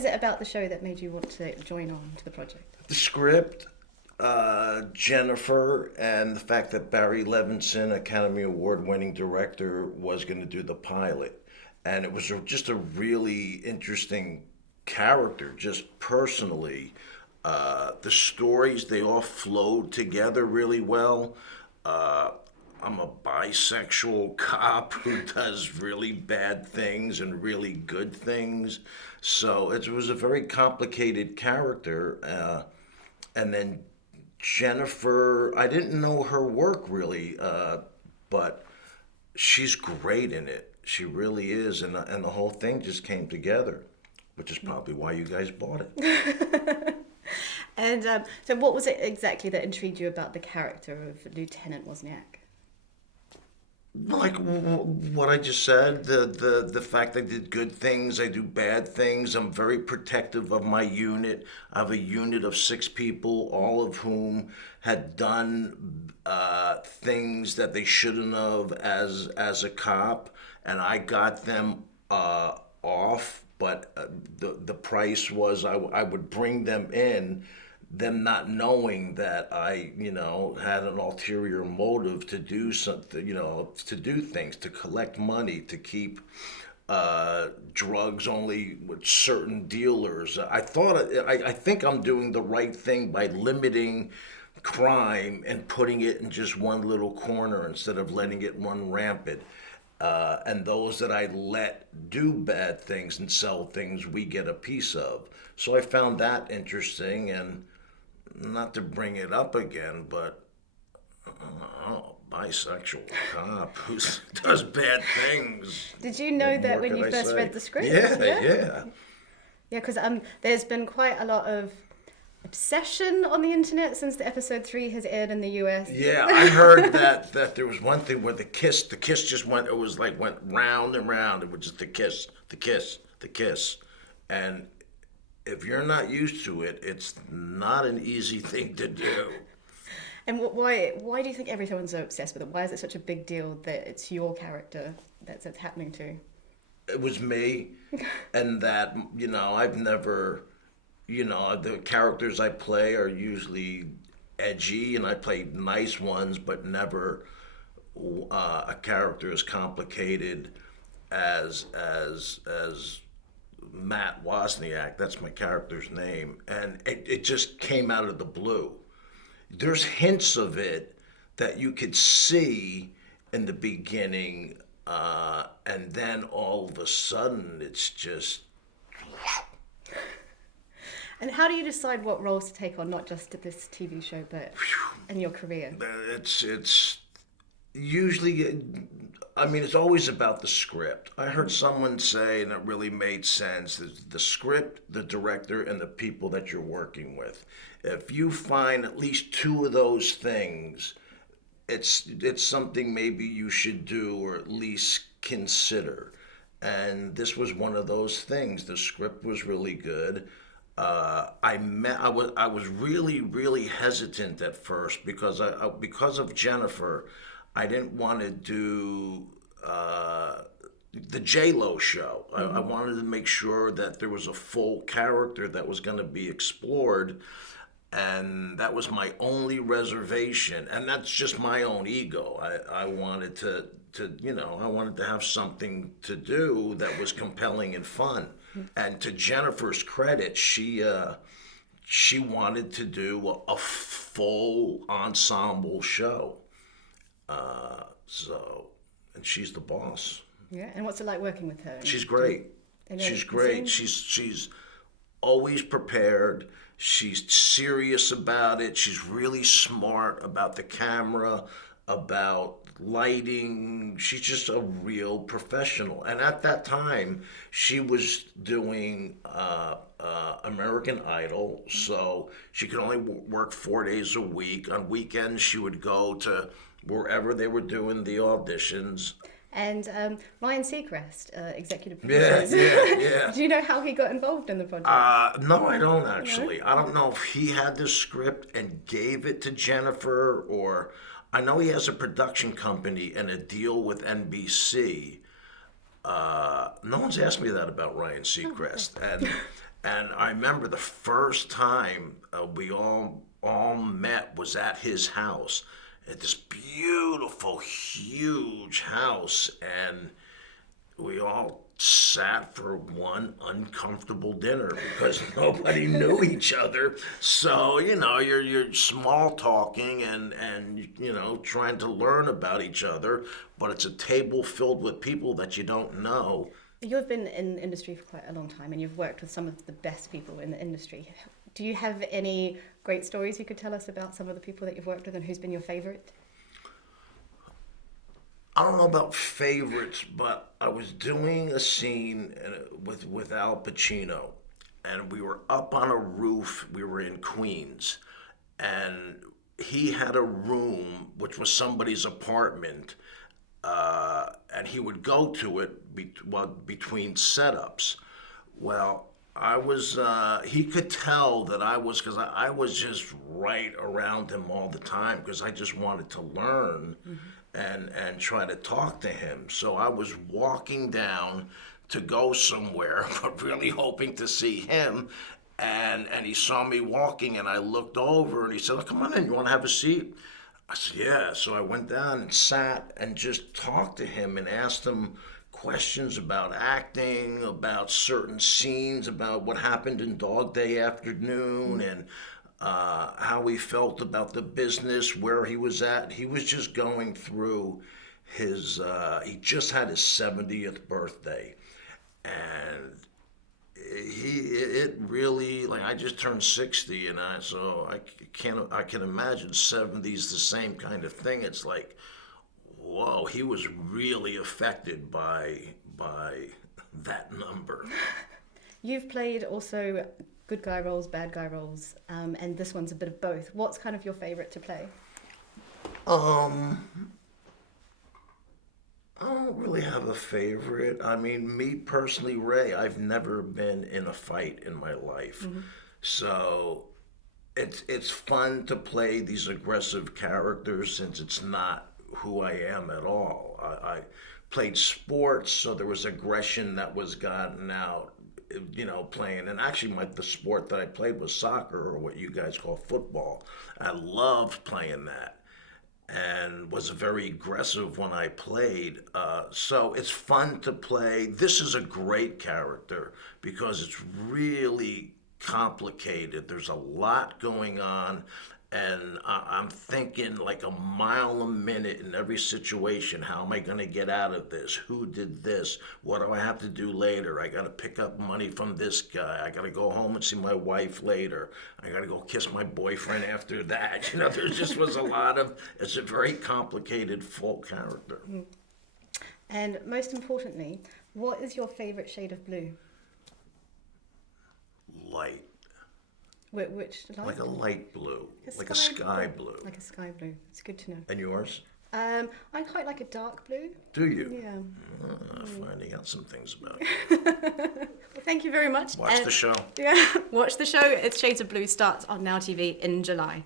is it about the show that made you want to join on to the project? The script, Jennifer, and the fact that Barry Levinson, Academy Award winning director, was going to do the pilot. And it was just a really interesting character, just personally. The stories, they all flowed together really well. Uh, I'm a bisexual cop who does really bad things and really good things. So it was a very complicated character. And then Jennifer, I didn't know her work really, but she's great in it. She really is, and the whole thing just came together, which is probably why you guys bought it. And so what was it exactly that intrigued you about the character of Lieutenant Wozniak? Like what I just said, the fact I did good things, I do bad things. I'm very protective of my unit. I have a unit of 6 people, all of whom had done things that they shouldn't have as a cop, and I got them off. But the price was I would bring them in, them not knowing that I, had an ulterior motive to do something, to do things, to collect money, to keep drugs only with certain dealers. I think I'm doing the right thing by limiting crime and putting it in just one little corner instead of letting it run rampant. And those that I let do bad things and sell things, we get a piece of. So I found that interesting, and not to bring it up again, but bisexual cop who does bad things. Did you know What that more when could you I first say? read the script? Yeah, Yeah? yeah. Yeah, because there's been quite a lot of obsession on the internet since the episode 3 has aired in the US. Yeah, I heard that there was one thing where the kiss just went. It was like went round and round. It was just the kiss, the kiss, the kiss, and if you're not used to it, it's not an easy thing to do. And why do you think everyone's so obsessed with it? Why is it such a big deal that it's your character that's it's happening to? It was me, and that I've never, the characters I play are usually edgy, and I play nice ones, but never a character as complicated as Matt Wozniak. That's my character's name, and it just came out of the blue. There's hints of it that you could see in the beginning, and then all of a sudden it's just. And how do you decide what roles to take on, not just at this TV show, but in your career? It's usually, I mean, it's always about the script. I heard someone say, and it really made sense, the script, the director, and the people that you're working with. If you find at least 2 of those things, it's something maybe you should do or at least consider. And this was one of those things. The script was really good. I was really hesitant at first because of Jennifer. I didn't want to do the J-Lo show. I wanted to make sure that there was a full character that was going to be explored, and that was my only reservation. And that's just my own ego. I wanted to I wanted to have something to do that was compelling and fun. And to Jennifer's credit, she wanted to do a full ensemble show. And she's the boss. Yeah, and what's it like working with her? She's great. She's great. She's always prepared. She's serious about it. She's really smart about the camera, about lighting. She's just a real professional. And at that time, she was doing American Idol, so she could only work 4 days a week. On weekends, she would go to wherever they were doing the auditions. And Ryan Seacrest, executive Yeah, producer. yeah. Do you know how he got involved in the project? No, I don't actually. I don't know if he had the script and gave it to Jennifer, or I know he has a production company and a deal with NBC. No one's asked me that about Ryan Seacrest, And I remember the first time we all met was at his house, at this beautiful, huge house, and we all sat for one uncomfortable dinner because nobody knew each other. So you're small talking and trying to learn about each other, but it's a table filled with people that you don't know. You've been in the industry for quite a long time and you've worked with some of the best people in the industry. Do you have any great stories you could tell us about some of the people that you've worked with and who's been your favorite? I don't know about favorites, but I was doing a scene with Al Pacino, and we were up on a roof. We were in Queens, and he had a room which was somebody's apartment, and he would go to it between setups. Well, I was. He could tell that I was because I was just right around him all the time because I just wanted to learn and try to talk to him. So I was walking down to go somewhere, but really hoping to see him. And he saw me walking, and I looked over, and he said, "Oh, come on in. You want to have a seat?" I said, "Yeah." So I went down and sat and just talked to him and asked him questions about acting, about certain scenes, about what happened in Dog Day Afternoon, and how he felt about the business, where he was at. He was just going through he just had his 70th birthday. And it really, like, I just turned 60, and I can imagine 70's the same kind of thing. It's like, whoa, he was really affected by that number. You've played also good guy roles, bad guy roles, and this one's a bit of both. What's kind of your favorite to play? I don't really have a favorite. I mean, me personally, Ray, I've never been in a fight in my life. So it's fun to play these aggressive characters since it's not who I am at all. I played sports, so there was aggression that was gotten out, playing. And actually, the sport that I played was soccer, or what you guys call football. I loved playing that and was very aggressive when I played. So it's fun to play. This is a great character because it's really complicated. There's a lot going on, and I'm thinking like a mile a minute in every situation. How am I going to get out of this? Who did this? What do I have to do later? I got to pick up money from this guy. I got to go home and see my wife later. I got to go kiss my boyfriend after that. There just was it's a very complicated, full character. And most importantly, what is your favorite shade of blue? Light. Which light? Like a light blue. Like a sky sky blue. Like a sky blue. It's good to know. And yours? I quite like a dark blue. Do you? Yeah. Finding out some things about it. Well, thank you very much. Watch the show. Yeah, watch the show. It's Shades of Blue starts on Now TV in July.